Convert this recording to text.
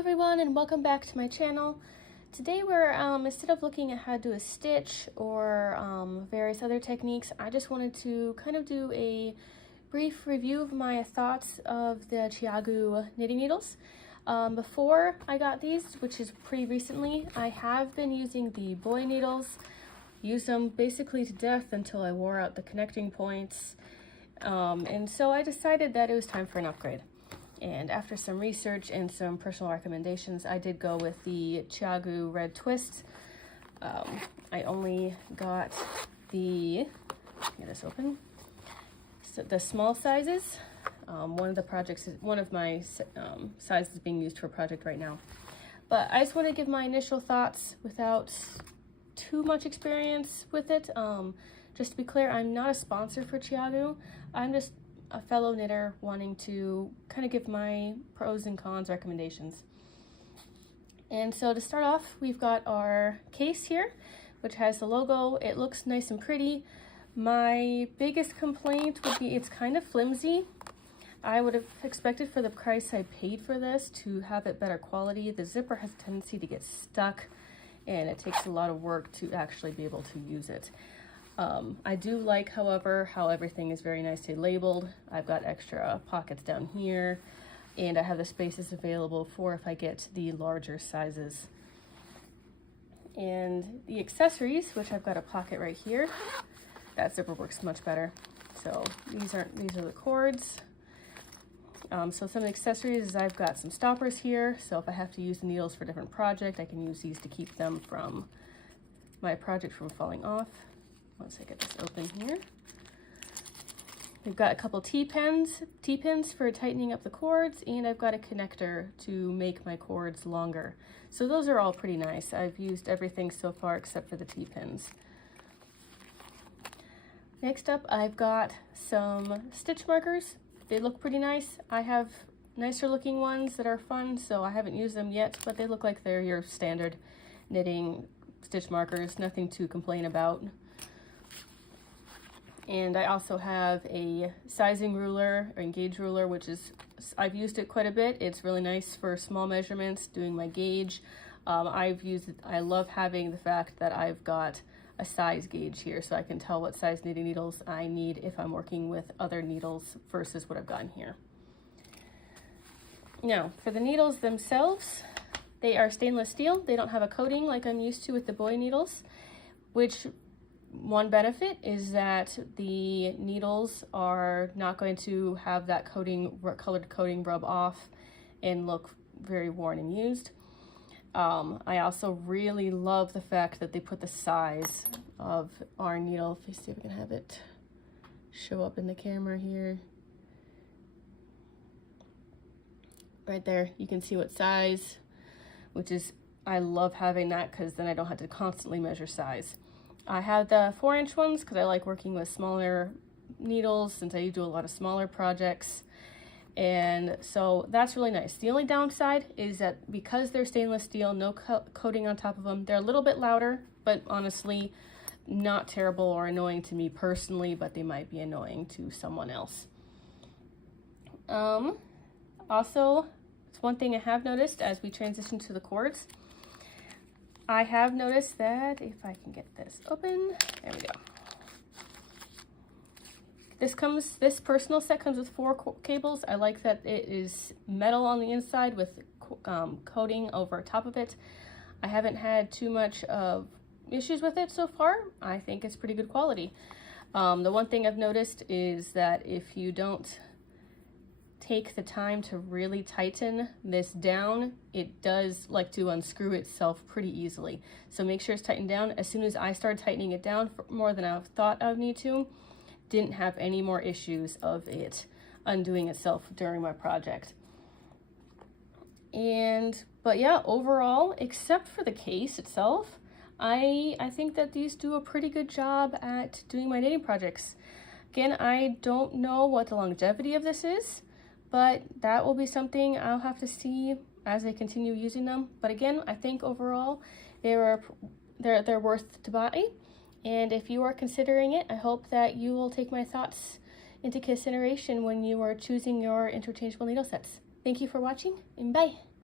everyone, and welcome back to my channel. Today we're, instead of looking at how to do a stitch or various other techniques, I just wanted to kind of do a brief review of my thoughts of the ChiaoGoo knitting needles. Before I got these, which is pretty recently, I have been using the boy needles, used them basically to death until I wore out the connecting points, and so I decided that it was time for an upgrade. And after some research and some personal recommendations, I did go with the ChiaoGoo Red Twist. I only got the, get this open, so the small sizes. One of my sizes being used for a project right now. But I just want to give my initial thoughts without too much experience with it. Just to be clear, I'm not a sponsor for ChiaoGoo. I'm just a fellow knitter wanting to kind of give my pros and cons recommendations. And so to start off, we've got our case here, which has the logo. It looks nice and pretty. My biggest complaint would be it's kind of flimsy. I would have expected for the price I paid for this to have it better quality. The zipper has a tendency to get stuck, and it takes a lot of work to actually be able to use it. I do like, however, how everything is very nicely labeled. I've got extra pockets down here, and I have the spaces available for if I get the larger sizes. And the accessories, which I've got a pocket right here, that zipper works much better. So these are the cords. So some of the accessories is I've got some stoppers here, so if I have to use the needles for a different project, I can use these to keep them from my project from falling off. Once I get this open here, we've got a couple T-pins for tightening up the cords, and I've got a connector to make my cords longer. So those are all pretty nice. I've used everything so far except for the T-pins. Next up, I've got some stitch markers. They look pretty nice. I have nicer looking ones that are fun, so I haven't used them yet, but they look like they're your standard knitting stitch markers, nothing to complain about. And I also have a sizing ruler or gauge ruler, which is, I've used it quite a bit. It's really nice for small measurements, doing my gauge. I've used it, I love having the fact that I've got a size gauge here, so I can tell what size knitting needles I need if I'm working with other needles versus what I've gotten here. Now, for the needles themselves, they are stainless steel. They don't have a coating like I'm used to with the boy needles, which one benefit is that the needles are not going to have that colored coating rub off and look very worn and used. I also really love the fact that they put the size of our needle. Let me see if we can have it show up in the camera here. Right there, you can see what size, which is, I love having that because then I don't have to constantly measure size. I have the 4-inch ones because I like working with smaller needles since I do a lot of smaller projects. And so that's really nice. The only downside is that because they're stainless steel, no coating on top of them, they're a little bit louder, but honestly, not terrible or annoying to me personally, but they might be annoying to someone else. Also, it's one thing I have noticed as we transition to the cords. I have noticed that if I can get this open, there we go. This personal set comes with 4 cables. I like that it is metal on the inside with coating over top of it. I haven't had too much of issues with it so far. I think it's pretty good quality. The one thing I've noticed is that if you don't take the time to really tighten this down, it does like to unscrew itself pretty easily. So make sure it's tightened down. As soon as I started tightening it down for more than I thought I would need to, didn't have any more issues of it undoing itself during my project. But yeah, overall, except for the case itself, I think that these do a pretty good job at doing my knitting projects. Again, I don't know what the longevity of this is, but that will be something I'll have to see as I continue using them. But again, I think overall they're worth to buy. And if you are considering it, I hope that you will take my thoughts into consideration when you are choosing your interchangeable needle sets. Thank you for watching, and bye!